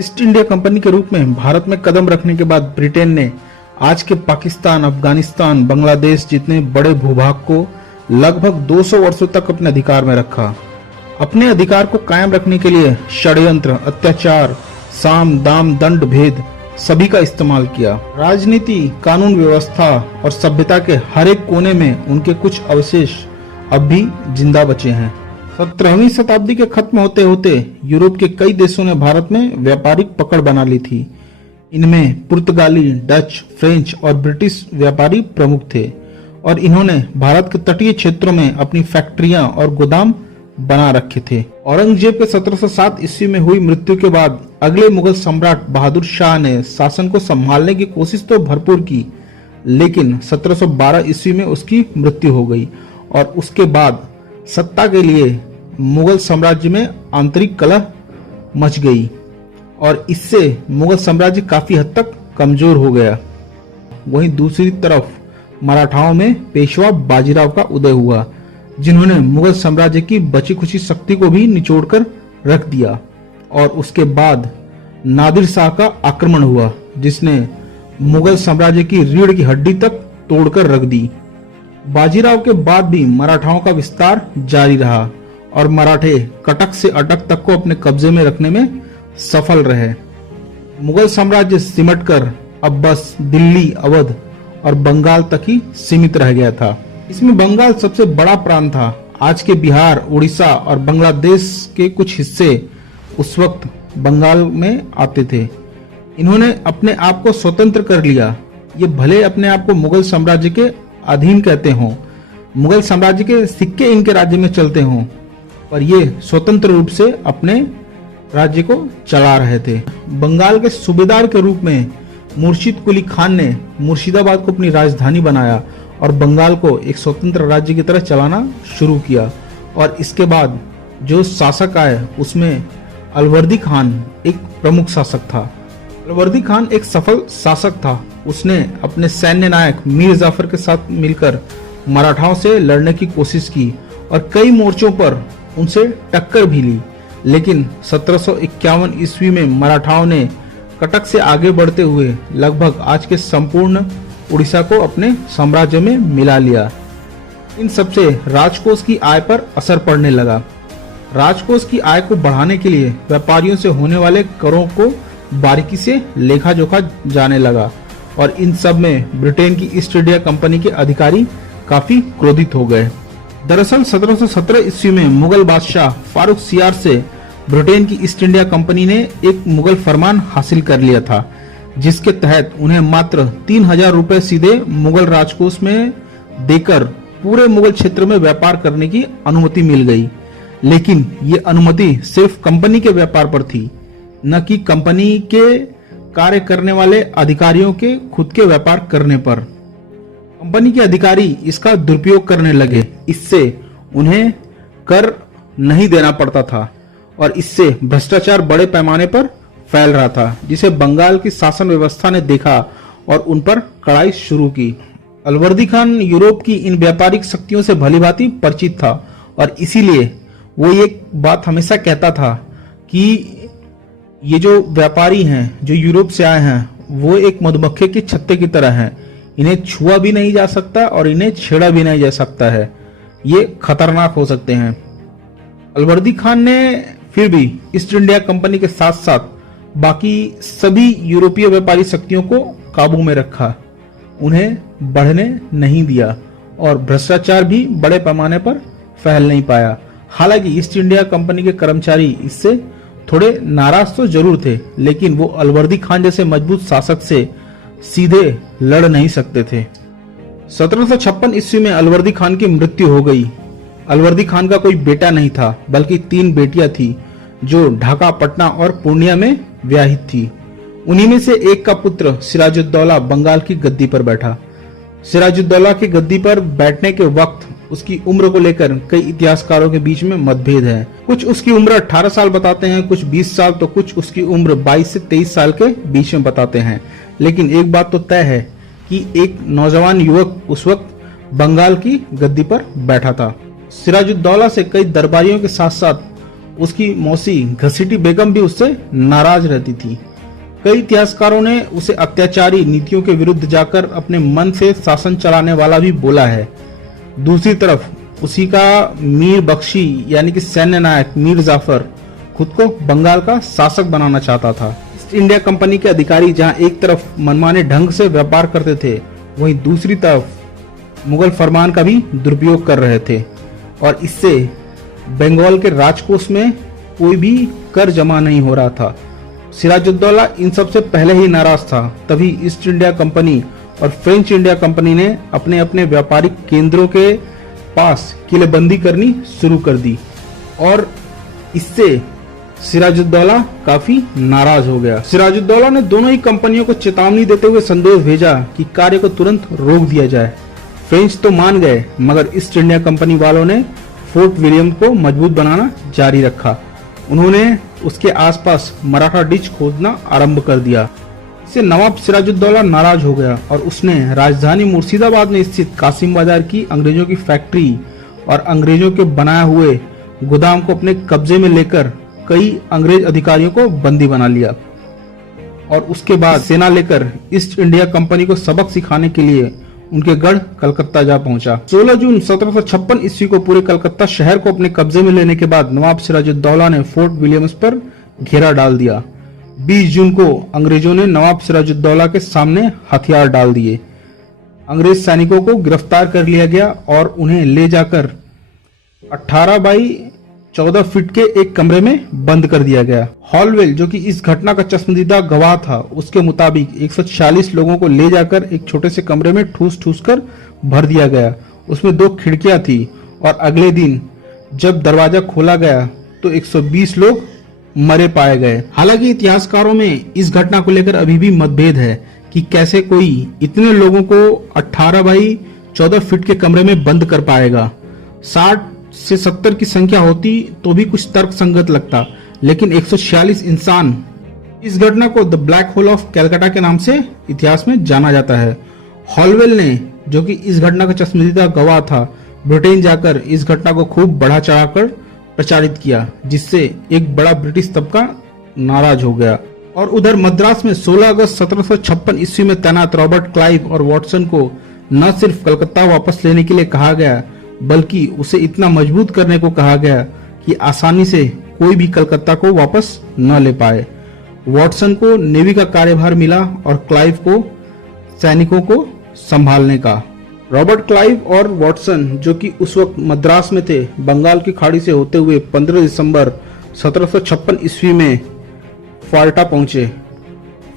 East India company के रूप में भारत में कदम रखने के बाद ब्रिटेन ने आज के पाकिस्तान, अफगानिस्तान, बांग्लादेश जितने बड़े भूभाग को लगभग 200 वर्षों तक अपने अधिकार में रखा। अपने अधिकार को कायम रखने के लिए षड्यंत्र, अत्याचार, साम दाम दंड भेद सभी का इस्तेमाल किया। राजनीति, कानून व्यवस्था और सभ्यता के हर एक कोने में उनके कुछ अवशेष अब भी जिंदा बचे हैं। 17वीं शताब्दी के खत्म होते होते यूरोप के कई देशों ने भारत में व्यापारिक पकड़ बना ली थी। इनमें पुर्तगाली, डच, फ्रेंच और ब्रिटिश व्यापारी प्रमुख थे और इन्होंने भारत के तटीय क्षेत्रों में अपनी फैक्ट्रियां और गोदाम बना रखे थे। औरंगजेब के 1707 ईस्वी में हुई मृत्यु के बाद अगले मुगल सम्राट बहादुर शाह ने शासन को संभालने की कोशिश तो भरपूर की, लेकिन 1712 ईस्वी में उसकी मृत्यु हो गई और उसके बाद सत्ता के लिए मुगल साम्राज्य में आंतरिक कलह मच गई और इससे मुगल साम्राज्य काफी हद तक कमजोर हो गया। वहीं दूसरी तरफ मराठाओं में पेशवा बाजीराव का उदय हुआ, जिन्होंने मुगल साम्राज्य की बची खुची शक्ति को भी निचोड़कर रख दिया और उसके बाद नादिर शाह का आक्रमण हुआ, जिसने मुगल साम्राज्य की रीढ़ की हड्डी तक तोड़कर रख दी। बाजीराव के बाद भी मराठाओं का विस्तार जारी रहा और मराठे कटक से अटक तक को अपने कब्जे में रखने में सफल रहे। मुगल साम्राज्य सिमटकर अब बस दिल्ली, अवध और बंगाल तक ही सीमित रह गया था। इसमें बंगाल सबसे बड़ा प्रांत था। आज के बिहार, उड़ीसा और बांग्लादेश के कुछ हिस्से उस वक्त बंगाल में आते थे। इन्होंने अपने आप को स्वतंत्र कर लिया। ये भले अपने आप को मुगल साम्राज्य के अधीन कहते हों, मुगल साम्राज्य के सिक्के इनके राज्य में चलते हों, पर ये स्वतंत्र रूप से अपने राज्य को चला रहे थे। बंगाल के सूबेदार के रूप में मुर्शिद कुली खान ने मुर्शिदाबाद को अपनी राजधानी बनाया और बंगाल को एक स्वतंत्र राज्य की तरह चलाना शुरू किया। और इसके बाद जो शासक आए उसमें अलवर्दी खान एक प्रमुख शासक था। अलवर्दी खान एक सफल शासक था। उसने अपने सैन्य नायक मीर जाफर के साथ मिलकर मराठाओं से लड़ने की कोशिश की और कई मोर्चों पर उनसे टक्कर भी ली, लेकिन 1751 ईस्वी में मराठाओं ने कटक से आगे बढ़ते हुए लगभग आज के संपूर्ण उड़ीसा को अपने साम्राज्य में मिला लिया। इन सबसे राजकोष की आय पर असर पड़ने लगा। राजकोष की आय को बढ़ाने के लिए व्यापारियों से होने वाले करों को बारीकी से लेखा जोखा जाने लगा और इन सब में ब्रिटेन की ईस्ट इंडिया कंपनी के अधिकारी काफी क्रोधित हो गए। दरअसल 1717 ईस्वी में मुगल बादशाह फारूक सियार से ब्रिटेन की ईस्ट इंडिया कंपनी ने एक मुगल फरमान हासिल कर लिया था, जिसके तहत उन्हें मात्र 3000 रुपए सीधे मुगल राजकोष में देकर पूरे मुगल क्षेत्र में व्यापार करने की अनुमति मिल गई। लेकिन ये अनुमति सिर्फ कंपनी के व्यापार पर थी, न कि कंपनी के कार्य करने वाले अधिकारियों के खुद के व्यापार करने पर। कंपनी के अधिकारी इसका दुरुपयोग करने लगे। इससे उन्हें कर नहीं देना पड़ता था और इससे भ्रष्टाचार बड़े पैमाने पर फैल रहा था, जिसे बंगाल की शासन व्यवस्था ने देखा और उन पर कड़ाई शुरू की। अलवर्दी खान यूरोप की इन व्यापारिक शक्तियों से भलीभांति परिचित था और इसीलिए वो ये बात हमेशा कहता था कि ये जो व्यापारी हैं, जो यूरोप से आए हैं, वो एक मधुमक्खी के छत्ते की तरह हैं। इन्हें छुआ भी नहीं जा सकता और इन्हें छेड़ा भी नहीं जा सकता है। ये खतरनाक हो सकते हैं। अलवर्दी खान ने फिर भी ईस्ट इंडिया कंपनी के साथ साथ बाकी सभी यूरोपीय व्यापारी शक्तियों को काबू में रखा, उन्हें बढ़ने नहीं दिया और भ्रष्टाचार भी बड़े पैमाने पर फैल नहीं पाया। हालांकि ईस्ट इंडिया कंपनी के कर्मचारी इससे थोड़े नाराज तो जरूर थे, लेकिन वो अलवर्दी खान जैसे मजबूत शासक से सीधे लड़ नहीं सकते थे। 1756 ईस्वी में अलवर्दी खान की मृत्यु हो गई। अलवर्दी खान का कोई बेटा नहीं था, बल्कि 3 बेटियां थी जो ढाका, पटना और पूर्णिया में विवाहित थी। उन्हीं में से एक का पुत्र सिराजुद्दौला बंगाल की गद्दी पर बैठा। सिराजुद्दौला की गद्दी पर बैठने के वक्त उसकी उम्र को लेकर कई इतिहासकारों के बीच में मतभेद है। कुछ उसकी उम्र 18 साल बताते हैं, कुछ 20 साल, तो कुछ उसकी उम्र 22 से 23 साल के बीच में बताते हैं। लेकिन एक बात तो तय है कि एक नौजवान युवक उस वक्त बंगाल की गद्दी पर बैठा था। सिराजुद्दौला से कई दरबारियों के साथ साथ उसकी मौसी घसीटी बेगम भी उससे नाराज रहती थी। कई इतिहासकारों ने उसे अत्याचारी नीतियों के विरुद्ध जाकर अपने मन से शासन चलाने वाला भी बोला है। दूसरी तरफ उसी का मीर बख्शी यानी कि सैन्य नायक मीर जाफर खुद को बंगाल का शासक बनाना चाहता था। ईस्ट इंडिया कंपनी के अधिकारी जहां एक तरफ मनमाने ढंग से व्यापार करते थे, वहीं दूसरी तरफ मुगल फरमान का भी दुरुपयोग कर रहे थे और इससे बंगाल के राजकोष में कोई भी कर जमा नहीं हो रहा था। सिराजुद्दौला इन सब से पहले ही नाराज था। तभी ईस्ट इंडिया कंपनी और फ्रेंच इंडिया कंपनी ने अपने अपने व्यापारिक केंद्रों के पास किलेबंदी करनी शुरू कर दी और इससे सिराजुद्दौला काफी नाराज हो गया। सिराजुद्दौला ने दोनों ही कंपनियों को चेतावनी देते हुए संदेश भेजा कि कार्य को तुरंत रोक दिया जाए। फ्रेंच तो मान गए, मगर ईस्ट इंडिया कंपनी वालों ने फोर्ट विलियम को मजबूत बनाना जारी रखा। उन्होंने उसके आसपास मराठा डिच खोदना आरंभ कर दिया। इससे नवाब सिराजुद्दौला नाराज हो गया और उसने राजधानी मुर्शिदाबाद में स्थित कासिम बाजार की अंग्रेजों की फैक्ट्री और अंग्रेजों के बनाए हुए गोदाम को अपने कब्जे में लेकर कई अंग्रेज अधिकारियों को बंदी बना लिया और उसके बाद सेना लेकर ईस्ट इंडिया कंपनी को सबक सिखाने के लिए उनके गढ़ कलकत्ता जा पहुंचा। 16 जून 1756 ईस्वी को पूरे कलकत्ता शहर को अपने कब्जे में लेने के बाद नवाब सिराजुद्दौला ने फोर्ट विलियम्स पर घेरा डाल दिया। 20 जून को अंग्रेजों ने नवाब सिराजुद्दौला के सामने हथियार डाल दिए। अंग्रेज सैनिकों को गिरफ्तार कर लिया गया और उन्हें ले जाकर 18 बाई 14 फीट के एक कमरे में बंद कर दिया गया। हॉलवेल, जो कि इस घटना का चश्मदीदा गवाह था, उसके मुताबिक 146 लोगों को ले जाकर एक छोटे से कमरे में ठूस ठूस कर भर दिया गया। उसमें 2 खिड़कियां थी और अगले दिन जब दरवाजा खोला गया तो 120 लोग मरे पाए गए। हालांकि इतिहासकारों में इस घटना को लेकर अभी भी मतभेद है कि कैसे कोई इतने लोगों को 18 बाई 14 फीट के कमरे में बंद कर पाएगा। 60 से 70 की संख्या होती तो भी कुछ तर्क संगत लगता, लेकिन 146 इंसान। इस घटना को the black hole of Calcutta के नाम से इतिहास में जाना जाता है। हॉलवेल ने, जो कि इस घटना का चश्मदीदा गवाह था, ब्रिटेन जाकर इस घटना को खूब बढ़ा चढ़ाकर प्रचारित किया, जिससे एक बड़ा ब्रिटिश तबका नाराज हो गया। और उधर मद्रास में 16 अगस्त 1756 ईस्वी में तैनात रॉबर्ट क्लाइव और वॉटसन को न सिर्फ कलकत्ता वापस लेने के लिए कहा गया, बल्कि उसे इतना मजबूत करने को कहा गया कि आसानी से कोई भी कलकत्ता को वापस न ले पाए। वॉटसन को नेवी का कार्यभार मिला और क्लाइव को सैनिकों को संभालने का। रॉबर्ट क्लाइव और वॉटसन, जो कि उस वक्त मद्रास में थे, बंगाल की खाड़ी से होते हुए 15 दिसंबर 1756 ईस्वी में फाल्टा पहुंचे।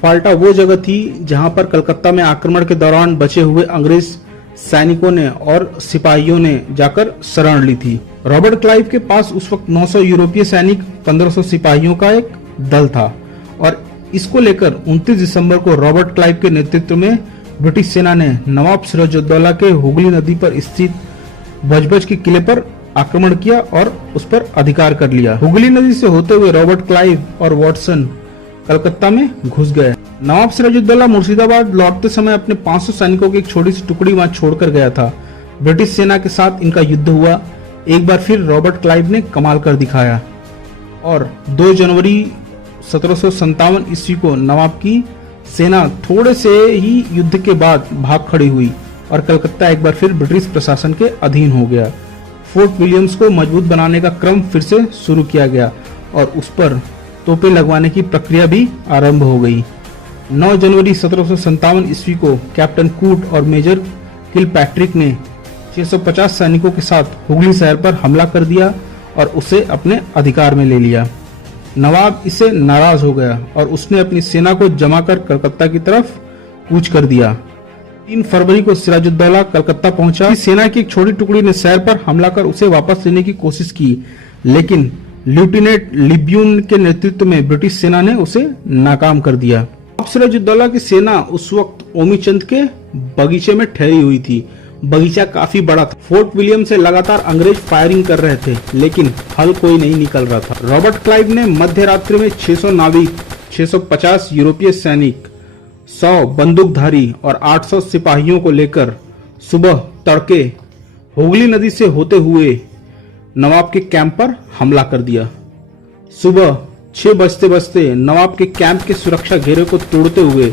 फाल्टा वो जगह थी जहां पर कलकत्ता में आक्रमण के दौरान बचे हुए अंग्रेज सैनिकों ने और सिपाहियों ने जाकर शरण ली थी। रॉबर्ट क्लाइव के पास उस वक्त 900 यूरोपीय सैनिक, 1500 सिपाहियों का एक दल था और इसको लेकर 29 दिसंबर को रॉबर्ट क्लाइव के नेतृत्व में ब्रिटिश सेना ने नवाब सिराजुद्दौला के हुगली नदी पर स्थित भजभज के किले पर आक्रमण किया और उस पर अधिकार कर लिया। हुगली नदी से होते हुए रॉबर्ट क्लाइव और वॉटसन कलकत्ता में घुस गए। नवाब सिराजुद्दौला मुर्शिदाबाद लौटते समय अपने 500 सैनिकों की एक छोटी सी टुकड़ी वहां छोड़कर गया था। ब्रिटिश सेना के साथ इनका युद्ध हुआ। एक बार फिर रॉबर्ट क्लाइव ने कमाल कर दिखाया और 2 जनवरी 1757 ईस्वी को नवाब की सेना थोड़े से ही युद्ध के बाद भाग खड़ी हुई और कलकत्ता एक बार फिर ब्रिटिश प्रशासन के अधीन हो गया। फोर्ट विलियम्स को मजबूत बनाने का क्रम फिर से शुरू किया गया और उस पर तोपें लगवाने की प्रक्रिया भी आरंभ हो गई। 9 जनवरी 1757 ईस्वी को कैप्टन कूट और मेजर किलपैट्रिक ने 650 सैनिकों के साथ हुगली शहर पर हमला कर दिया और उसे अपने अधिकार में ले लिया। नवाब इससे नाराज हो गया और उसने अपनी सेना को जमा कर कलकत्ता की तरफ कूच कर दिया। 3 फरवरी को सिराजुद्दौला कलकत्ता पहुंचा। सेना की एक छोटी टुकड़ी ने शहर पर हमला कर उसे वापस लेने की कोशिश की, लेकिन लेफ्टिनेंट लिब्यून के नेतृत्व में ब्रिटिश सेना ने उसे नाकाम कर दिया। अब सिराजुद्दौला की सेना उस वक्त ओमीचंद के बगीचे में ठहरी हुई थी। बगीचा काफी बड़ा था। फोर्ट विलियम से लगातार अंग्रेज फायरिंग कर रहे थे, लेकिन हल कोई नहीं निकल रहा था। रॉबर्ट क्लाइव ने मध्य रात्रि में 600 नाविक, 650 यूरोपीय सैनिक, 100 बंदूकधारी और 800 सिपाहियों को लेकर सुबह तड़के हुगली नदी से होते हुए नवाब के कैंप पर हमला कर दिया। सुबह 6 बजते बजते नवाब के कैंप के सुरक्षा घेरे को तोड़ते हुए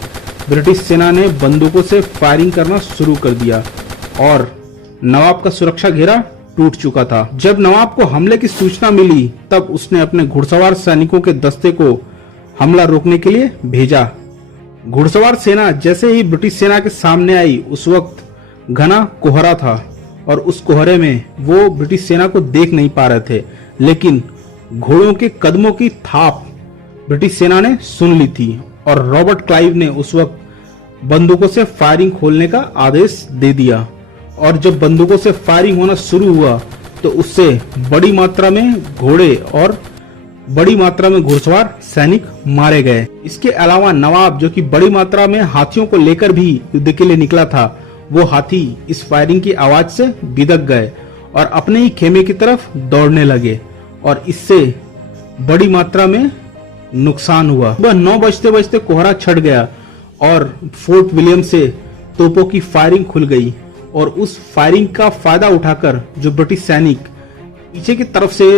ब्रिटिश सेना ने बंदूकों से फायरिंग करना शुरू कर दिया और नवाब का सुरक्षा घेरा टूट चुका था। जब नवाब को हमले की सूचना मिली तब उसने अपने घुड़सवार सैनिकों के दस्ते को हमला रोकने के लिए भेजा। घुड़सवार सेना जैसे ही ब्रिटिश सेना के सामने आई उस वक्त घना कोहरा था और उस कोहरे में वो ब्रिटिश सेना को देख नहीं पा रहे थे, लेकिन घोड़ों के कदमों की थाप ब्रिटिश सेना ने सुन ली थी और रॉबर्ट क्लाइव ने उस वक्त बंदूकों से फायरिंग खोलने का आदेश दे दिया। और जब बंदूकों से फायरिंग होना शुरू हुआ तो उससे बड़ी मात्रा में घोड़े और बड़ी मात्रा में घुड़सवार सैनिक मारे गए। इसके अलावा नवाब, जो कि बड़ी मात्रा में हाथियों को लेकर भी युद्ध के लिए निकला था, वो हाथी इस फायरिंग की आवाज से बिदक गए और अपने ही खेमे की तरफ दौड़ने लगे और इससे बड़ी मात्रा में नुकसान हुआ। सुबह 9 बजते बजते कोहरा छट गया और फोर्ट विलियम से तोपों की फायरिंग खुल गई और उस फायरिंग का फायदा उठाकर जो ब्रिटिश सैनिक पीछे की तरफ से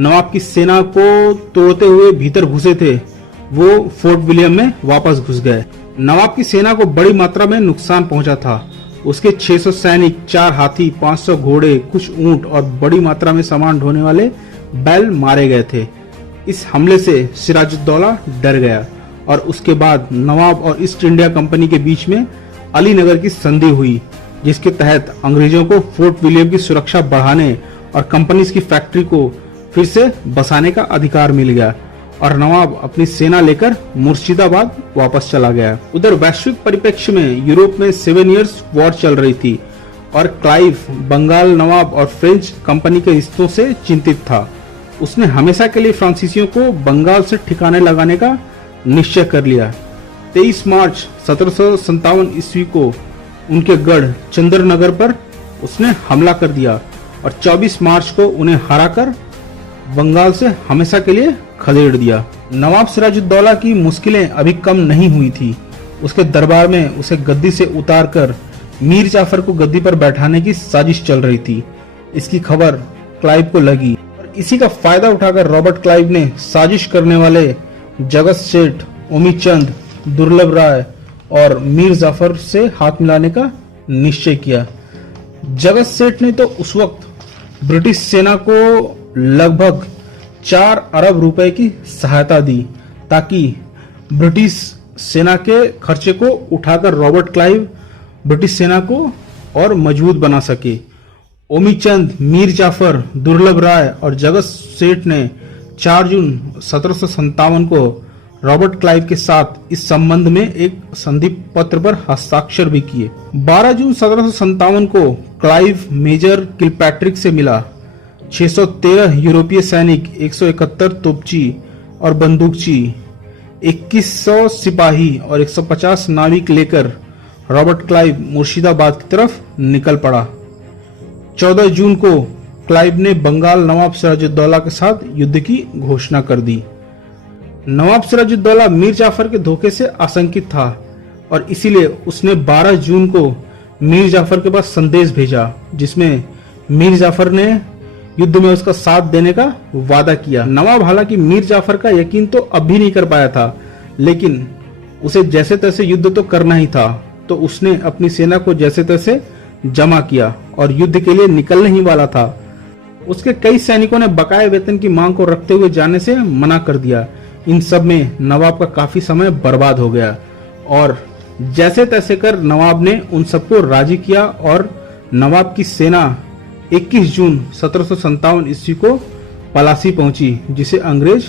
नवाब की सेना को तोड़ते हुए भीतर घुसे थे, वो फोर्ट विलियम में वापस घुस गए। नवाब की सेना को बड़ी मात्रा में नुकसान पहुंचा था। उसके 600 सैनिक, 4 हाथी, 500 घोड़े, कुछ ऊंट और बड़ी मात्रा में सामान ढोने वाले बैल मारे गए थे। इस हमले से सिराजुद्दौला डर गया और उसके बाद नवाब और ईस्ट इंडिया कंपनी के बीच में अलीनगर की संधि हुई, जिसके तहत अंग्रेजों को फोर्ट विलियम की सुरक्षा बढ़ाने और कंपनीज की फैक्ट्री को फिर से बसाने का अधिकार मिल गया और नवाब अपनी सेना लेकर मुर्शिदाबाद वापस चला गया। उधर वैश्विक परिप्रेक्ष्य में यूरोप में 7 इयर्स वॉर चल रही थी और क्लाइव बंगाल नवाब और फ्रेंच कंपनी के रिश्तों से चिंतित था। उसने हमेशा के लिए फ्रांसीसियों को बंगाल से ठिकाने लगाने का निश्चय कर लिया। 23 मार्च 1757 ईस्वी को उनके गढ़ चंद्रनगर पर उसने हमला कर दिया और 24 मार्च को उन्हें हराकर बंगाल से हमेशा के लिए खदेड़ दिया। नवाब सिराजुद्दौला की मुश्किलें अभी कम नहीं हुई थी। उसके दरबार में उसे गद्दी से उतारकर मीर जाफर को गद्दी पर बैठाने की साजिश चल रही थी। इसकी खबर क्लाइव को लगी और इसी का फायदा उठाकर रॉबर्ट क्लाइव ने साजिश करने वाले जगत सेठ, ओमीचंद, दुर्लभ राय और मीर जाफर से हाथ मिलाने का निश्चय किया। जगत सेठ ने तो उस वक्त ब्रिटिश सेना को लगभग 4 अरब रुपए की सहायता दी ताकि ब्रिटिश सेना के खर्चे को उठाकर रॉबर्ट क्लाइव ब्रिटिश सेना को और मजबूत बना सके। ओमीचंद, मीर जाफर, दुर्लभ राय और जगत सेठ ने 4 जून 1757 को रॉबर्ट क्लाइव के साथ इस संबंध में एक संधि पत्र पर हस्ताक्षर भी किए। 12 जून 1757 को क्लाइव मेजर किलपैट्रिक से मिला। 613 यूरोपीय सैनिक, 171 तोपची और बंदूकची, 2100 सिपाही और 150 नाविक लेकर रॉबर्ट क्लाइव मुर्शिदाबाद की तरफ निकल पड़ा। 14 जून को क्लाइव ने बंगाल नवाब सिराजुद्दौला के साथ युद्ध की घोषणा कर दी। नवाब सिराजुद्दौला मीर जाफर के धोखे से आशंकित था और इसीलिए उसने 12 जून को मीर जाफर के पास संदेश भेजा, जिसमें मीर जाफर ने युद्ध में उसका साथ देने का वादा किया। नवाब हालांकि मीर जाफर का यकीन तो अब भी नहीं कर पाया था, लेकिन उसे जैसे तैसे युद्ध तो करना ही था, तो उसने अपनी सेना को जैसे तैसे जमा किया और युद्ध के लिए निकलने ही वाला था। उसके कई सैनिकों ने बकाया वेतन की मांग को रखते हुए जाने से मना कर दिया। इन सब में नवाब का काफी समय बर्बाद हो गया और जैसे तैसे कर नवाब ने उन सबको राजी किया और नवाब की सेना 21 जून 1757 ईस्वी को पलासी पहुंची, जिसे अंग्रेज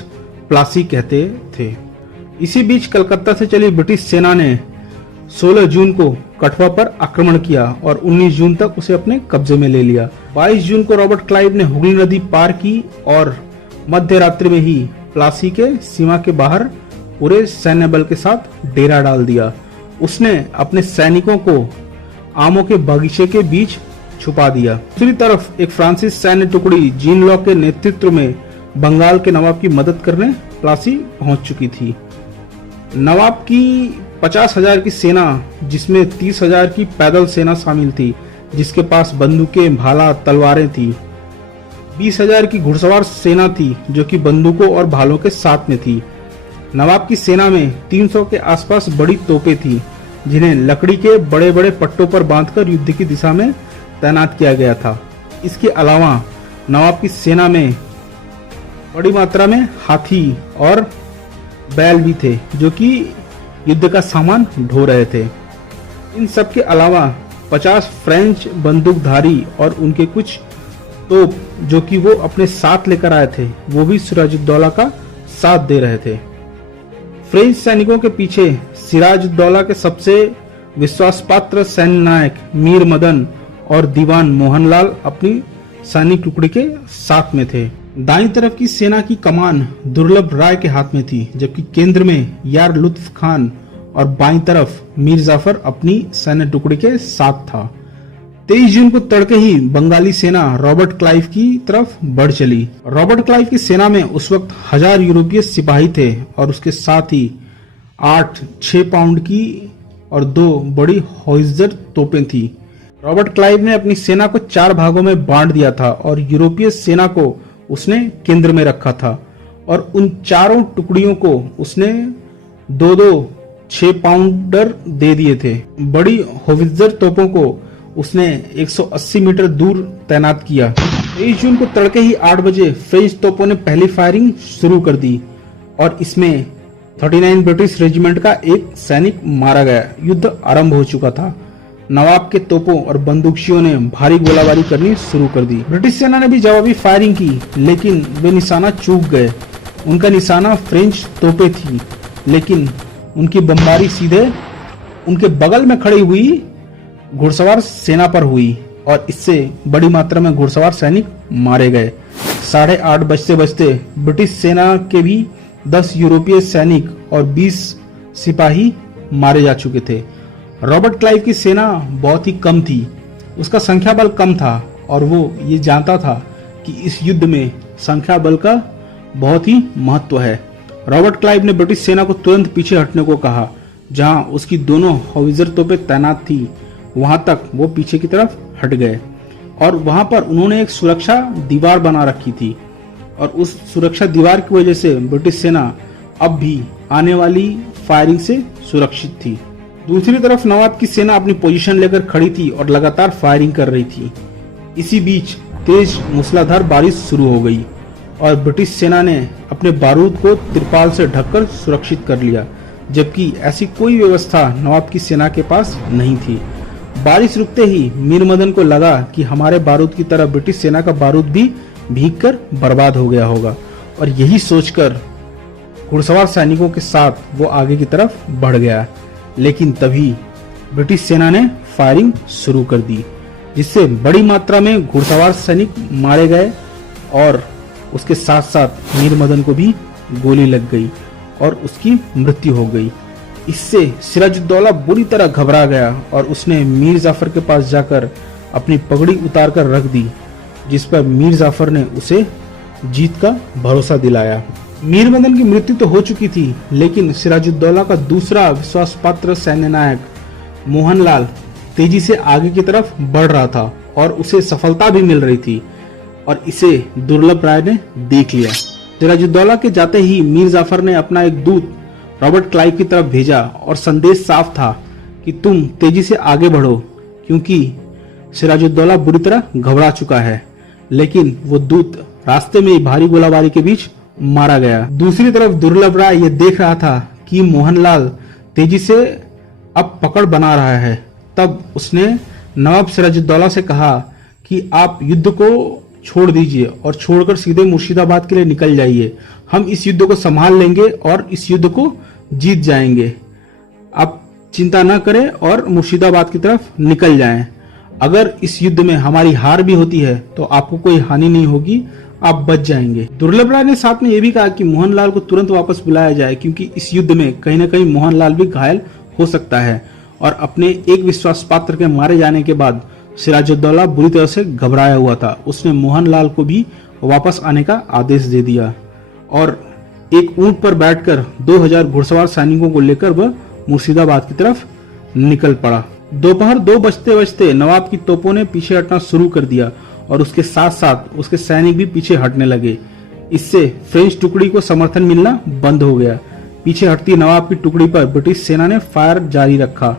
प्लासी कहते थे। इसी बीच कलकत्ता से चली ब्रिटिश सेना ने 16 जून को कठवा पर आक्रमण किया और 19 जून तक उसे अपने कब्जे में ले लिया। 22 जून को रॉबर्ट क्लाइव ने हुगली नदी पार की और मध्य रात्रि में ही प्लासी के सीमा के बाहर पूरे सैन्य बल के साथ डेरा डाल दिया। उसने अपने सैनिकों को आमों के बगीचे के बीच छुपा दिया। दूसरी तरफ एक फ्रांसीसी सैन्य टुकड़ी जीन लॉ के नेतृत्व में बंगाल के नवाब की मदद करने प्लासी पहुंच चुकी थी। नवाब की 50,000 की सेना, जिसमें 30,000 की पैदल सेना शामिल थी, जिसके पास बंदूकें, भाला, तलवारें थी, 20,000 की घुड़सवार सेना थी जो कि बंदूकों और भालों के साथ में थी। नवाब की सेना में 300 के आसपास बड़ी तोपें थी जिन्हें लकड़ी के बड़े बड़े पट्टों पर बांधकर युद्ध की दिशा में तैनात किया गया था। इसके अलावा नवाब की सेना में बड़ी मात्रा में हाथी और बैल भी थे जो कि युद्ध का सामान ढो रहे थे। इन सब के अलावा 50 फ्रेंच बंदूकधारी और उनके कुछ तोप जो कि वो अपने साथ लेकर आए थे वो भी सिराजुद्दौला का साथ दे रहे थे। फ्रेंच सैनिकों के पीछे सिराजुद्दौला के सबसे विश्वासपात्र सैन्य नायक मीर मदन और दीवान मोहनलाल अपनी सैनिक टुकड़ी के साथ में थे। दाईं तरफ की सेना की कमान दुर्लभ राय के हाथ में थी जबकि केंद्र में यार लुत्फ खान और बाईं तरफ मीर जाफर अपनी सैन्य टुकड़ी के साथ था। 23 जून को तड़के ही बंगाली सेना रॉबर्ट क्लाइव की तरफ बढ़ चली। रॉबर्ट क्लाइव की सेना में उस वक्त 1000 यूरोपीय सिपाही थे और उसके साथ ही 8 6 पाउंड की और 2 बड़ी होइज़र तोपें थी। रॉबर्ट क्लाइव ने अपनी सेना को 4 भागों में बांट दिया था और यूरोपीय सेना को उसने केंद्र में रखा था और उन चारों टुकड़ियों को उसने 2-2 6 पाउंडर दे दिए थे। बड़ी होवित्जर तोपों को उसने 180 मीटर दूर तैनात किया। 23 जून को तड़के ही 8 बजे फ्रेंच तोपों ने पहली फायरिंग शुरू कर दी और इसमें 39 ब्रिटिश रेजिमेंट का एक सैनिक मारा गया। युद्ध आरंभ हो चुका था। नवाब के तोपों और बंदूकशियों ने भारी गोलाबारी करनी शुरू कर दी। ब्रिटिश सेना ने भी जवाबी फायरिंग की लेकिन वे निशाना चूक गए। उनका निशाना फ्रेंच तोपें थी लेकिन उनकी बमबारी सीधे उनके बगल में खड़ी हुई घुड़सवार सेना पर हुई और इससे बड़ी मात्रा में घुड़सवार सैनिक मारे गए। 8:30 बजते बजते ब्रिटिश सेना के भी 10 यूरोपीय सैनिक और 20 सिपाही मारे जा चुके थे। रॉबर्ट क्लाइव की सेना बहुत ही कम थी, उसका संख्या बल कम था और वो ये जानता था कि इस युद्ध में संख्या बल का बहुत ही महत्व है। रॉबर्ट क्लाइव ने ब्रिटिश सेना को तुरंत पीछे हटने को कहा। जहां उसकी दोनों होविज़र तोपें तैनात थी वहां तक वो पीछे की तरफ हट गए और वहां पर उन्होंने एक सुरक्षा दीवार बना रखी थी और उस सुरक्षा दीवार की वजह से ब्रिटिश सेना अब भी आने वाली फायरिंग से सुरक्षित थी। दूसरी तरफ नवाब की सेना अपनी पोजीशन लेकर खड़ी थी और लगातार फायरिंग कर रही थी। इसी बीच तेज मूसलाधार बारिश शुरू हो गई और ब्रिटिश सेना ने अपने बारूद को तिरपाल से ढककर सुरक्षित कर लिया जबकि ऐसी कोई व्यवस्था नवाब की सेना के पास नहीं थी। बारिश रुकते ही मीर मदन को लगा कि हमारे बारूद की तरह ब्रिटिश सेना का बारूद भी भीगकर बर्बाद हो गया होगा और यही सोचकर घुड़सवार सैनिकों के साथ वो आगे की तरफ बढ़ गया। लेकिन तभी ब्रिटिश सेना ने फायरिंग शुरू कर दी जिससे बड़ी मात्रा में घुड़सवार सैनिक मारे गए और उसके साथ साथ मीर मदन को भी गोली लग गई और उसकी मृत्यु हो गई। इससे सिराजुद्दौला बुरी तरह घबरा गया और उसने मीर जाफर के पास जाकर अपनी पगड़ी उतार कर रख दी जिस पर मीर जाफर ने उसे जीत का भरोसा दिलाया। मीर मदन की मृत्यु तो हो चुकी थी लेकिन सिराजुद्दौला का दूसरा विश्वासपात्र सैन्य नायक मोहनलाल तेजी से आगे की तरफ बढ़ रहा था और उसे सफलता भी मिल रही थी और इसे दुर्लभ राय ने देख लिया। सिराजुद्दौला के जाते ही मीर जाफर ने अपना एक दूत रॉबर्ट क्लाइव की तरफ भेजा और संदेश साफ था कि तुम तेजी से आगे बढ़ो क्योंकि सिराजुद्दौला बुरी तरह घबरा चुका है। लेकिन वो दूत रास्ते में ही भारी गोलाबारी के बीच मारा गया। दूसरी तरफ दुर्लभ राय ये देख रहा था कि मोहनलाल तेजी से अब पकड़ बना रहा है। तब उसने नवाब सिराजुद्दौला से कहा कि आप युद्ध को छोड़ दीजिए और छोड़कर सीधे मुर्शिदाबाद के लिए निकल जाइए। हम इस युद्ध को संभाल लेंगे और इस युद्ध को जीत जाएंगे। आप चिंता न करें और मुर्शिदाबाद की तरफ निकल जाएं। अगर इस युद्ध में हमारी हार भी होती है तो आपको कोई हानि नहीं होगी, आप बच जाएंगे। दुर्लभ राय ने साथ में यह भी कहा कि मोहनलाल को तुरंत वापस बुलाया जाए क्योंकि इस युद्ध में कहीं न कहीं मोहनलाल भी घायल हो सकता है और अपने एक विश्वास पात्र के मारे जाने के बाद सिराजुद्दौला बुरी तरह से घबराया हुआ था। उसने मोहनलाल को भी वापस आने का आदेश दे दिया और एक ऊंट पर बैठकर 2000 घुड़सवार सैनिकों को लेकर वह मुर्शिदाबाद की तरफ निकल पड़ा। दोपहर 2 बजते बजते नवाब की तोपों ने पीछे हटना शुरू कर दिया और उसके साथ साथ उसके सैनिक भी पीछे हटने लगे। इससे फ्रेंच टुकड़ी को समर्थन मिलना बंद हो गया। पीछे हटती नवाब की टुकड़ी पर ब्रिटिश सेना ने फायर जारी रखा।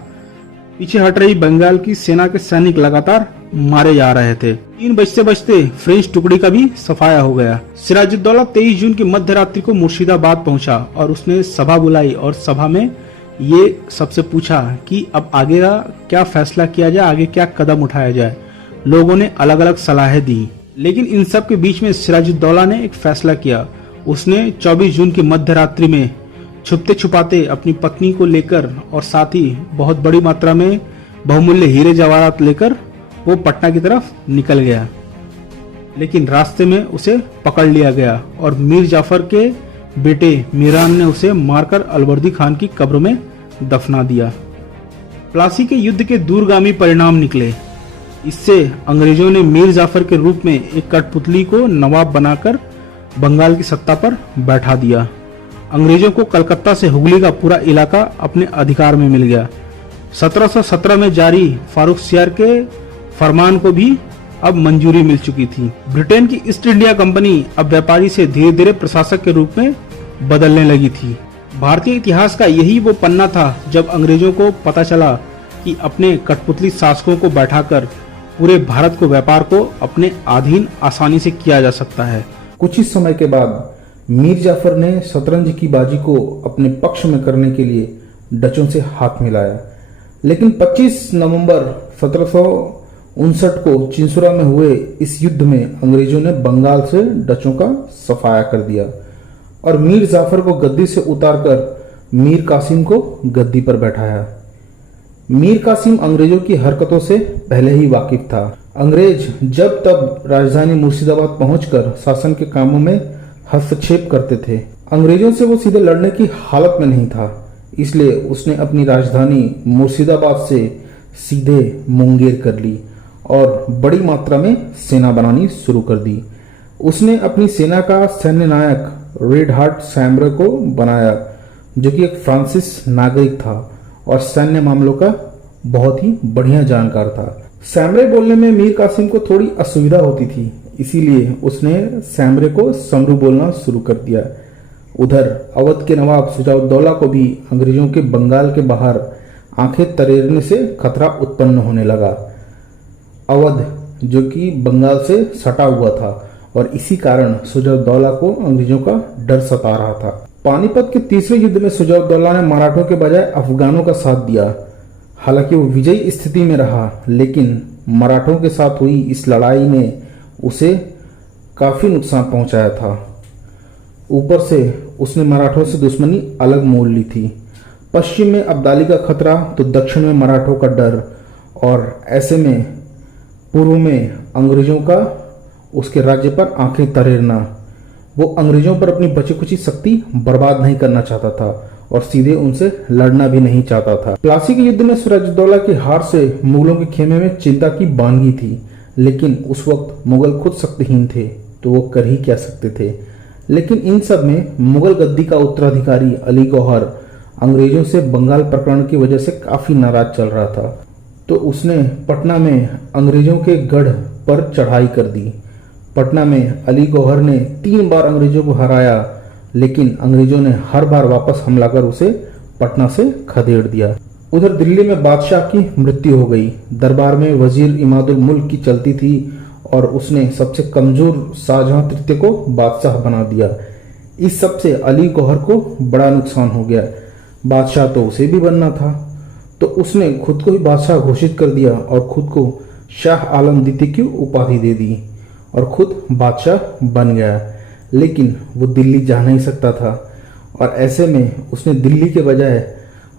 पीछे हट रही बंगाल की सेना के सैनिक लगातार मारे जा रहे थे। 3 बजते बजते फ्रेंच टुकड़ी का भी सफाया हो गया। सिराजुद्दौला 23 जून की मध्य रात्रि को मुर्शिदाबाद पहुंचा और उसने सभा बुलाई और सभा में ये सबसे पूछा कि अब आगे का क्या फैसला किया जाए, आगे क्या कदम उठाया जाए। लोगों ने अलग अलग सलाहें दी, लेकिन इन सब के बीच में सिराजुद्दौला ने एक फैसला किया। उसने 24 जून की मध्य रात्रि में छुपते छुपाते अपनी पत्नी को लेकर और साथ ही बहुत बड़ी मात्रा में बहुमूल्य हीरे जवाहरात लेकर वो पटना की तरफ निकल गया। लेकिन रास्ते में उसे पकड़ लिया गया और मीर जाफर के बेटे मीरान ने उसे मारकर अलवर्दी खान की कब्र में दफना दिया। प्लासी के युद्ध के दूरगामी परिणाम निकले। इससे अंग्रेजों ने मीर जाफर के रूप में एक कठपुतली को नवाब बनाकर बंगाल की सत्ता पर बैठा दिया। अंग्रेजों को कलकत्ता से हुगली का पूरा इलाका अपने अधिकार में मिल गया। 1717 में जारी फारुखसियार के फरमान को भी अब मंजूरी मिल चुकी थी। ब्रिटेन की ईस्ट इंडिया कंपनी अब व्यापारी से धीरे धीरे प्रशासक के रूप में बदलने लगी थी। भारतीय इतिहास का यही वो पन्ना था जब अंग्रेजों को पता चला कि अपने कठपुतली शासकों को बैठाकर पूरे भारत को व्यापार को अपने अधीन आसानी से किया जा सकता है। कुछ ही समय के बाद मीर जाफर ने शतरंज की बाजी को अपने पक्ष में करने के लिए डचों से हाथ मिलाया। लेकिन 25 नवंबर 1759 को चिंसुरा में हुए इस युद्ध में अंग्रेजों ने बंगाल से डचों का सफाया कर दिया और मीर जाफर को गद्दी से उतारकर मीर कासिम को गद्दी पर बैठाया। मीर कासिम अंग्रेजों की हरकतों से पहले ही वाकिफ था। अंग्रेज जब तब राजधानी मुर्शिदाबाद पहुंचकर शासन के कामों में हस्तक्षेप करते थे। अंग्रेजों से वो सीधे लड़ने की हालत में नहीं था, इसलिए उसने अपनी राजधानी मुर्शिदाबाद से सीधे मुंगेर कर ली और बड़ी मात्रा में सेना बनानी शुरू कर दी। उसने अपनी सेना का सैन्य नायक रेड हार्ट सैम्ब्रे को बनाया, जो कि एक फ्रांसिस नागरिक था और सैन्य मामलों का बहुत ही बढ़िया जानकार था। सैम्ब्रे बोलने में मीर कासिम को थोड़ी असुविधा होती थी, इसीलिए उसने सैम्ब्रे को समरू बोलना शुरू कर दिया। उधर अवध के नवाब शुजाउद्दौला को भी अंग्रेजों के बंगाल के बाहर आंखें तरेरने से खतरा उत्पन्न होने लगा। अवध जो कि बंगाल से सटा हुआ था और इसी कारण शुजाउद्दौला को अंग्रेजों का डर सता रहा था। पानीपत के तीसरे युद्ध में शुजाउद्दौला ने मराठों के बजाय अफगानों का साथ दिया। हालांकि वो विजयी स्थिति में रहा, लेकिन मराठों के साथ हुई इस लड़ाई ने उसे काफी नुकसान पहुंचाया था। ऊपर से उसने मराठों से दुश्मनी अलग मोल ली थी। पश्चिम में अब्दाली का खतरा तो दक्षिण में मराठों का डर, और ऐसे में पूर्व में अंग्रेजों का उसके राज्य पर आंखें तरेरना। वो अंग्रेजों पर अपनी बची खुची शक्ति बर्बाद नहीं करना चाहता था और सीधे उनसे लड़ना भी नहीं चाहता था। प्लासी के युद्ध में सिराजुद्दौला की हार से मुगलों के खेमे में चिंता की बानगी थी, लेकिन उस वक्त मुगल खुद शक्तिहीन थे, तो वो कर ही क्या सकते थे। लेकिन इन सब में मुगल गद्दी का उत्तराधिकारी अली गौहर अंग्रेजों से बंगाल प्रकरण की वजह से काफी नाराज चल रहा था, तो उसने पटना में अंग्रेजों के गढ़ पर चढ़ाई कर दी। पटना में अली गौहर ने 3 बार अंग्रेजों को हराया, लेकिन अंग्रेजों ने हर बार वापस हमला कर उसे पटना से खदेड़ दिया। उधर दिल्ली में बादशाह की मृत्यु हो गई। दरबार में वजीर इमादुल मुल्क की चलती थी और उसने सबसे कमजोर शाहजहां तृतीय को बादशाह बना दिया। इस सब से अली गौहर को बड़ा नुकसान हो गया। बादशाह तो उसे भी बनना था, तो उसने खुद को ही बादशाह घोषित कर दिया और खुद को शाह आलम द्वितीय की उपाधि दे दी और खुद बादशाह बन गया। लेकिन वो दिल्ली जा नहीं सकता था और ऐसे में उसने दिल्ली के बजाय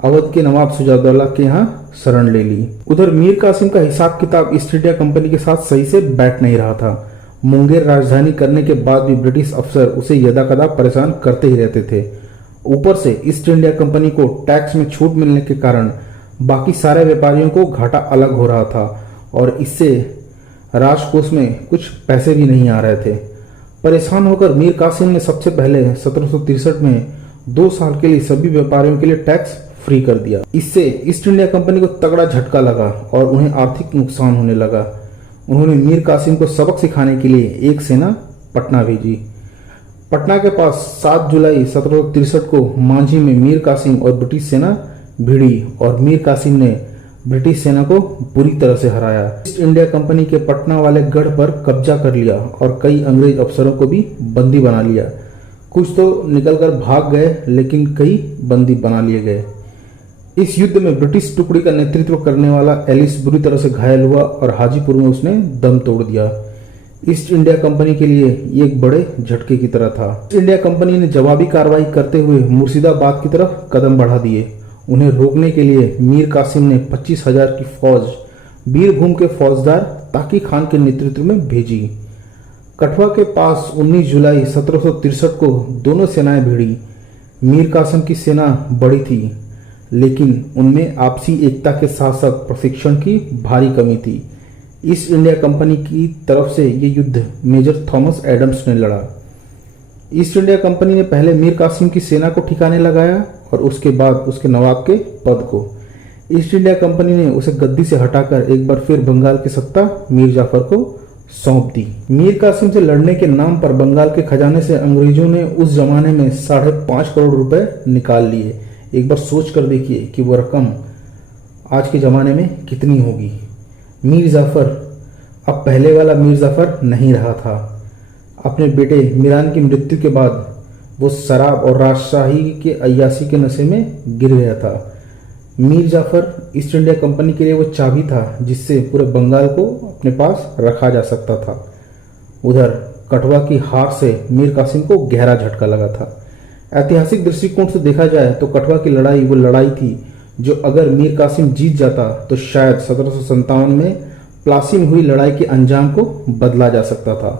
अवध के नवाब शुजाउद्दौला के यहाँ शरण ले ली। उधर मीर कासिम का हिसाब किताब ईस्ट इंडिया कंपनी के साथ सही से बैठ नहीं रहा था। मुंगेर राजधानी करने के बाद भी ब्रिटिश अफसर उसे यदाकदा परेशान करते ही रहते थे। ऊपर से ईस्ट इंडिया कंपनी को टैक्स में छूट मिलने के कारण बाकी सारे व्यापारियों को घाटा अलग हो रहा था और इससे राजकोष में कुछ पैसे भी नहीं आ रहे थे। परेशान होकर मीर कासिम ने सबसे पहले 1763 में 2 साल के लिए सभी व्यापारियों के लिए टैक्स फ्री कर दिया। इससे ईस्ट इंडिया कंपनी को तगड़ा झटका लगा और उन्हें आर्थिक नुकसान होने लगा। उन्होंने मीर कासिम को सबक सिखाने के लिए एक सेना पटना भेजी। पटना के पास 7 जुलाई 1763 को मांझी में मीर कासिम और ब्रिटिश सेना भिड़ी और मीर कासिम ने ब्रिटिश सेना को बुरी तरह से हराया। ईस्ट इंडिया कंपनी के पटना वाले गढ़ पर कब्जा कर लिया और कई अंग्रेज अफसरों को भी बंदी बना लिया। कुछ तो निकलकर भाग गए, लेकिन कई बंदी बना लिए गए। इस युद्ध में ब्रिटिश टुकड़ी का नेतृत्व करने वाला एलिस बुरी तरह से घायल हुआ और हाजीपुर में उसने दम तोड़ दिया। ईस्ट इंडिया कंपनी के लिए ये एक बड़े झटके की तरह था। ईस्ट इंडिया कंपनी ने जवाबी कार्रवाई करते हुए मुर्शिदाबाद की तरफ कदम बढ़ा दिए। उन्हें रोकने के लिए मीर कासिम ने 25,000 की फौज बीरभूम के फौजदार ताकी खान के नेतृत्व में भेजी। कठवा के पास 19 जुलाई 1763 को दोनों सेनाएं भिड़ी। मीर कासिम की सेना बड़ी थी, लेकिन उनमें आपसी एकता के साथ साथ प्रशिक्षण की भारी कमी थी। ईस्ट इंडिया कंपनी की तरफ से ये युद्ध मेजर थॉमस एडम्स ने लड़ा। ईस्ट इंडिया कंपनी ने पहले मीर कासिम की सेना को ठिकाने लगाया और उसके बाद उसके नवाब के पद को। ईस्ट इंडिया कंपनी ने उसे गद्दी से हटाकर एक बार फिर बंगाल की सत्ता मीर जाफर को सौंप दी। मीर कासिम से लड़ने के नाम पर बंगाल के खजाने से अंग्रेजों ने उस जमाने में 5.5 करोड़ रुपए निकाल लिए। एक बार सोच कर देखिए कि वो रकम आज के ज़माने में कितनी होगी। मीर जाफ़र अब पहले वाला मीर जाफ़र नहीं रहा था। अपने बेटे मीरान की मृत्यु के बाद वो शराब और राजशाही के अय्याशी के नशे में गिर गया था। Mir Jafar east India company के लिए वो चाबी था जिससे पूरे बंगाल को अपने पास रखा जा सकता था। उधर कठवा की हार से मीर कासिम को गहरा झटका लगा था। ऐतिहासिक दृष्टिकोण से देखा जाए तो कठवा की लड़ाई वो लड़ाई थी जो अगर मीर कासिम जीत जाता तो शायद 1757 में प्लासी में हुई लड़ाई के अंजाम को बदला जा सकता था।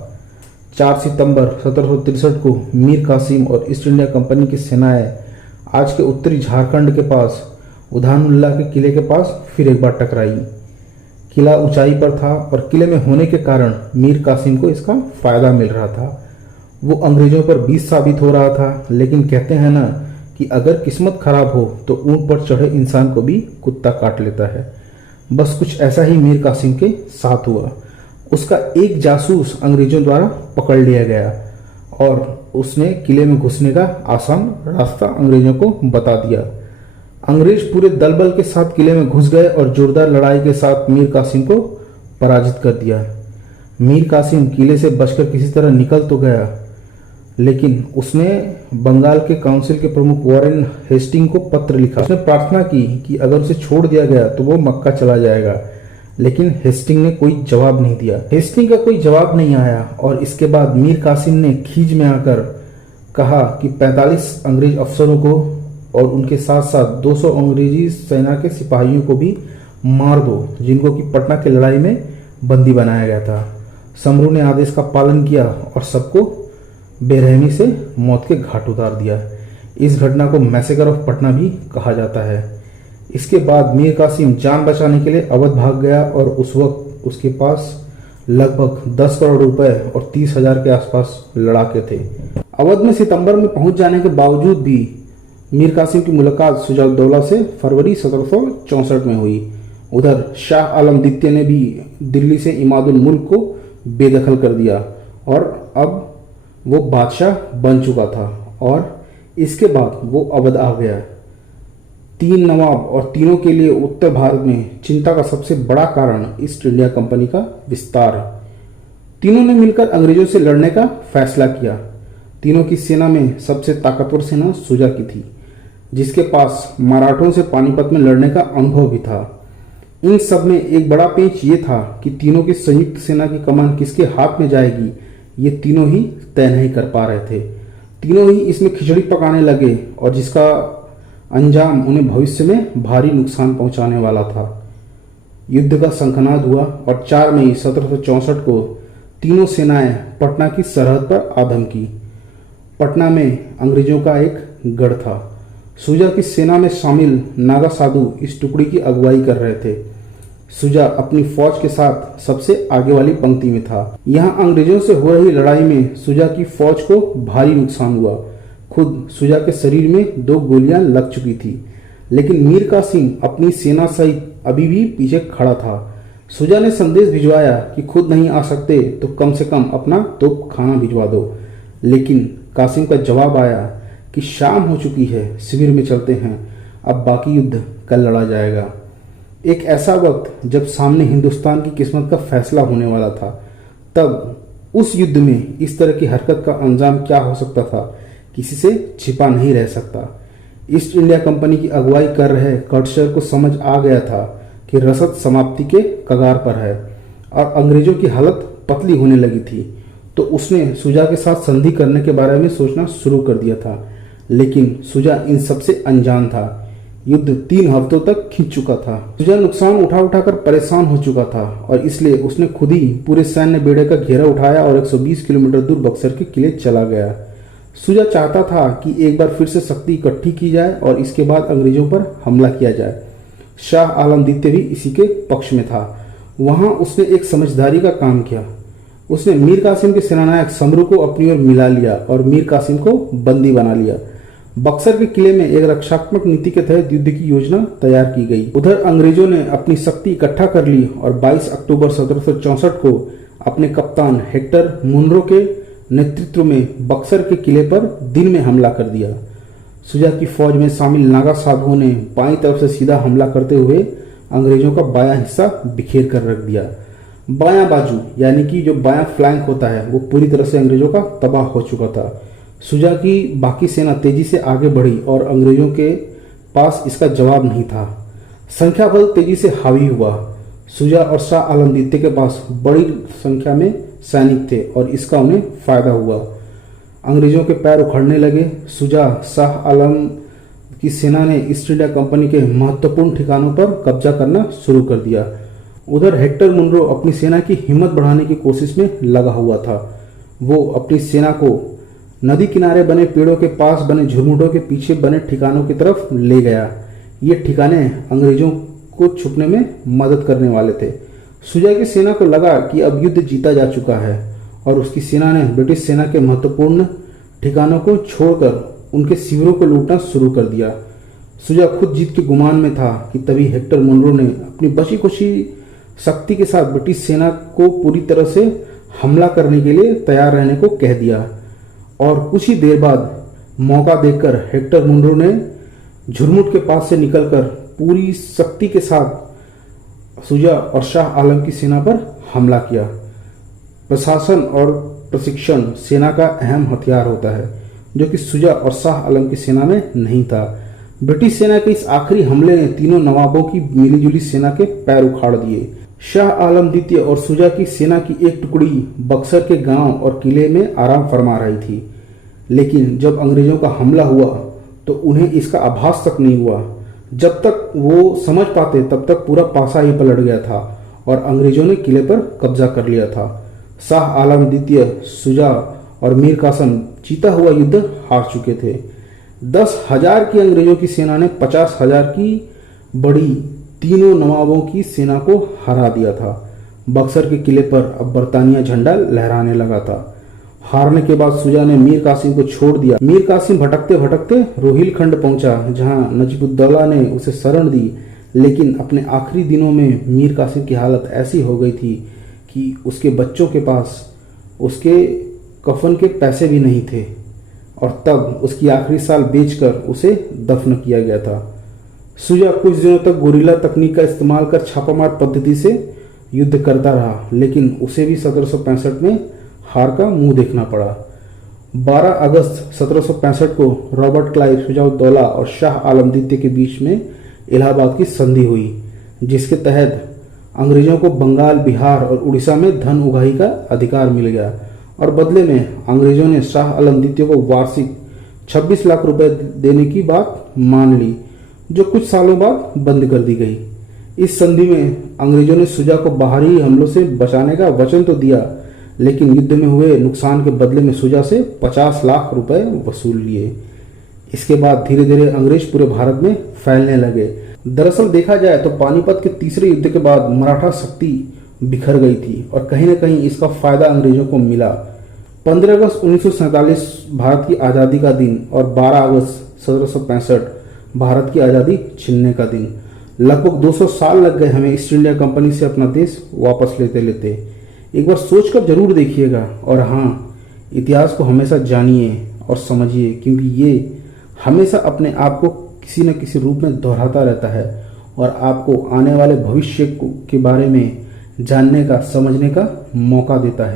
4 सितंबर 1763 को मीर कासिम और ईस्ट इंडिया कंपनी की सेनाएं आज के उत्तरी झारखंड के पास उधानुल्ला के किले के पास फिर एक बार टकराई। किला ऊंचाई पर था और किले में होने के कारण मीर कासिम को इसका फायदा मिल रहा था। वो अंग्रेजों पर बीस साबित हो रहा था, लेकिन कहते हैं ना कि अगर किस्मत खराब हो तो ऊंट पर चढ़े इंसान को भी कुत्ता काट लेता है। बस कुछ ऐसा ही मीर कासिम के साथ हुआ। उसका एक जासूस अंग्रेजों द्वारा पकड़ लिया गया और उसने किले में घुसने का आसान रास्ता अंग्रेजों को बता दिया। अंग्रेज पूरे दलबल के साथ किले में घुस गए और जोरदार लड़ाई के साथ मीर कासिम को पराजित कर दिया। मीर कासिम किले से बचकर किसी तरह निकल तो गया, लेकिन उसने बंगाल के काउंसिल के प्रमुख वॉरेन हेस्टिंग को पत्र लिखा। उसने प्रार्थना की कि अगर उसे छोड़ दिया गया तो वो मक्का चला जाएगा, लेकिन हेस्टिंग ने कोई जवाब नहीं दिया। हेस्टिंग का कोई जवाब नहीं आया और इसके बाद मीर कासिम ने खीज में आकर कहा कि 45 अंग्रेज अफसरों को और उनके साथ साथ 200 अंग्रेजी सेना के सिपाहियों को भी मार दो, जिनको कि पटना की लड़ाई में बंदी बनाया गया था। समरू ने आदेश का पालन किया और सबको बेरहमी से मौत के घाट उतार दिया। इस घटना को मैसेकर ऑफ पटना भी कहा जाता है। इसके बाद मीर कासिम जान बचाने के लिए अवध भाग गया और उस वक्त उसके पास लगभग 10 करोड़ रुपए और 30,000 के आसपास लड़ाके थे। अवध में सितंबर में पहुंच जाने के बावजूद भी मीर कासिम की मुलाकात शुजा-उद-दौला से फरवरी 1764 में हुई। उधर शाह आलम द्वितीय ने भी दिल्ली से इमादुल मुल्क को बेदखल कर दिया और अब वो बादशाह बन चुका था और इसके बाद वो अवध आ गया। 3 नवाब और तीनों के लिए उत्तर भारत में चिंता का सबसे बड़ा कारण ईस्ट इंडिया कंपनी का विस्तार। तीनों ने मिलकर अंग्रेजों से लड़ने का फैसला किया। तीनों की सेना में सबसे ताकतवर सेना शुजा की थी, जिसके पास मराठों से पानीपत में लड़ने का अनुभव भी था। इन सब में एक बड़ा पेंच ये था कि तीनों की संयुक्त सेना की कमान किसके हाथ में जाएगी, ये तीनों ही तय नहीं कर पा रहे थे। तीनों ही इसमें खिचड़ी पकाने लगे और जिसका अंजाम उन्हें भविष्य में भारी नुकसान पहुंचाने वाला था। युद्ध का शंखनाद हुआ और 4 मई 1764 को तीनों सेनाएं पटना की सरहद पर आ धमकी। पटना में अंग्रेजों का एक गढ़ था। शुजा की सेना में शामिल नागा साधु इस टुकड़ी की अगुवाई कर रहे थे। शुजा अपनी फौज के साथ सबसे आगे वाली पंक्ति में था। यहाँ अंग्रेजों से हो रही लड़ाई में शुजा की फौज को भारी नुकसान हुआ। खुद शुजा के शरीर में 2 गोलियां लग चुकी थी, लेकिन मीर कासिम अपनी सेना सहित अभी भी पीछे खड़ा था। शुजा ने संदेश भिजवाया कि खुद नहीं आ सकते तो कम से कम अपना तोप खाना भिजवा दो, लेकिन कासिम का जवाब आया कि शाम हो चुकी है, शिविर में चलते हैं, अब बाकी युद्ध कल लड़ा जाएगा। एक ऐसा वक्त जब सामने हिंदुस्तान की किस्मत का फैसला होने वाला था, तब उस युद्ध में इस तरह की हरकत का अंजाम क्या हो सकता था, किसी से छिपा नहीं रह सकता। ईस्ट इंडिया कंपनी की अगुवाई कर रहे कर्टशर को समझ आ गया था कि रसद समाप्ति के कगार पर है और अंग्रेजों की हालत पतली होने लगी थी, तो उसने शुजा के साथ संधि करने के बारे में सोचना शुरू कर दिया था। लेकिन शुजा इन सबसे अनजान था। युद्ध 3 हफ्तों तक खींच चुका था। शुजा नुकसान उठा उठाकर परेशान हो चुका था और इसलिए उसने खुद ही पूरे सैन्य बेड़े का घेरा उठाया और 120 किलोमीटर दूर बक्सर के किले चला गया। शुजा चाहता था कि एक बार फिर से शक्ति इकट्ठी की जाए और इसके बाद अंग्रेजों पर हमला किया जाए। शाह आलम द्वितीय भी इसी के पक्ष में था। वहां उसने एक समझदारी का काम किया। उसने मीर कासिम के सेनानायक समरू को अपनी ओर मिला लिया और मीर कासिम को बंदी बना लिया। बक्सर के किले में एक रक्षात्मक नीति के तहत युद्ध की योजना तैयार की गई। उधर अंग्रेजों ने अपनी शक्ति इकट्ठा कर ली और 22 अक्टूबर 1764 को अपने कप्तान हेक्टर मुनरो के नेतृत्व में बक्सर के किले पर दिन में हमला कर दिया। शुजा की फौज में शामिल नागा साधुओं ने बाईं तरफ से सीधा हमला करते हुए अंग्रेजों का बायां हिस्सा बिखेर कर रख दिया। बायां बाजू यानी कि जो बायां फ्लैंक होता है वो पूरी तरह से अंग्रेजों का तबाह हो चुका था। शुजा की बाकी सेना तेजी से आगे बढ़ी और अंग्रेजों के पास इसका जवाब नहीं था। संख्या बल तेजी से हावी हुआ। शुजा और शाह आलम द्वितीय के पास बड़ी संख्या में सैनिक थे और इसका उन्हें फायदा हुआ। अंग्रेजों के पैर उखड़ने लगे। शुजा शाह आलम की सेना ने ईस्ट इंडिया कंपनी के महत्वपूर्ण ठिकानों पर कब्जा करना शुरू कर दिया। उधर हेक्टर मुनरो अपनी सेना की हिम्मत बढ़ाने की कोशिश में लगा हुआ था। वो अपनी सेना को नदी किनारे बने पेड़ों के पास बने झुरमुटों के पीछे बने ठिकानों की तरफ ले गया। ये ठिकाने अंग्रेजों को छुपने में मदद करने वाले थे। शुजा की सेना को लगा कि अब युद्ध जीता जा चुका है और उसकी सेना ने ब्रिटिश सेना के महत्वपूर्ण ठिकानों को छोड़कर उनके शिविरों को लूटना शुरू कर दिया। शुजा खुद जीत के गुमान में था कि तभी हेक्टर मुनरो ने अपनी बची खुशी शक्ति के साथ ब्रिटिश सेना को पूरी तरह से हमला करने के लिए तैयार रहने को कह दिया और कुछ ही देर बाद मौका देखकर हेक्टर मुनरो ने झुरमुट के पास से निकलकर पूरी शक्ति के साथ शुजा और शाह आलम की सेना पर हमला किया। प्रशासन और प्रशिक्षण सेना का अहम हथियार होता है, जो कि शुजा और शाह आलम की सेना में नहीं था। ब्रिटिश सेना के इस आखिरी हमले ने तीनों नवाबों की मिलीजुली सेना के पैर उखाड़ दिए। शाह आलम द्वितीय और शुजा की सेना की एक टुकड़ी बक्सर के गांव और किले में आराम फरमा रही थी, लेकिन जब अंग्रेजों का हमला हुआ तो उन्हें इसका आभास तक नहीं हुआ। जब तक वो समझ पाते तब तक पूरा पासा ही पलट गया था और अंग्रेजों ने किले पर कब्जा कर लिया था। शाह आलम द्वितीय, शुजा और मीर कासिम जीता हुआ युद्ध हार चुके थे। 10,000 की अंग्रेजों की सेना ने 50,000 की बड़ी तीनों नवाबों की सेना को हरा दिया था। बक्सर के किले पर अब बरतानिया झंडा लहराने लगा था। हारने के बाद शुजा ने मीर कासिम को छोड़ दिया। मीर कासिम भटकते भटकते रोहिलखंड पहुंचा, जहां नजीबुद्दौला ने उसे शरण दी, लेकिन अपने आखिरी दिनों में मीर कासिम की हालत ऐसी हो गई थी कि उसके बच्चों के पास उसके कफन के पैसे भी नहीं थे और तब उसकी आखिरी साल बेचकर उसे दफन किया गया था। शुजा कुछ दिनों तक गोरिल्ला तकनीक का इस्तेमाल कर छापामार पद्धति से युद्ध करता रहा, लेकिन उसे भी 1765 में हार का मुंह देखना पड़ा। 12 अगस्त 1765 को रॉबर्ट क्लाइव, शुजाउद्दौला और शाह आलम द्वितीय के बीच में इलाहाबाद की संधि हुई, जिसके तहत अंग्रेजों को बंगाल, बिहार और उड़ीसा में धन उगाही का अधिकार मिल गया और बदले में अंग्रेजों ने शाह आलम द्वितीय को वार्षिक 26 लाख रुपए देने की बात मान ली, जो कुछ सालों बाद बंद कर दी गई। इस संधि में अंग्रेजों ने शुजा को बाहरी हमलों से बचाने का वचन तो दिया, लेकिन युद्ध में हुए नुकसान के बदले में शुजा से 50 लाख रुपए वसूल लिए। इसके बाद धीरे धीरे अंग्रेज पूरे भारत में फैलने लगे। दरअसल देखा जाए तो पानीपत के तीसरे युद्ध के बाद मराठा शक्ति बिखर गई थी और कहीं न कहीं इसका फायदा अंग्रेजों को मिला। 15 अगस्त 1947 भारत की आज़ादी का दिन और 12 अगस्त 1765 भारत की आज़ादी छीनने का दिन। लगभग 200 साल लग गए हमें ईस्ट इंडिया कंपनी से अपना देश वापस लेते लेते। एक बार सोचकर जरूर देखिएगा। और हाँ, इतिहास को हमेशा जानिए और समझिए, क्योंकि ये हमेशा अपने आप को किसी न किसी रूप में दोहराता रहता है और आपको आने वाले भविष्य के बारे में जानने का, समझने का मौका देता है।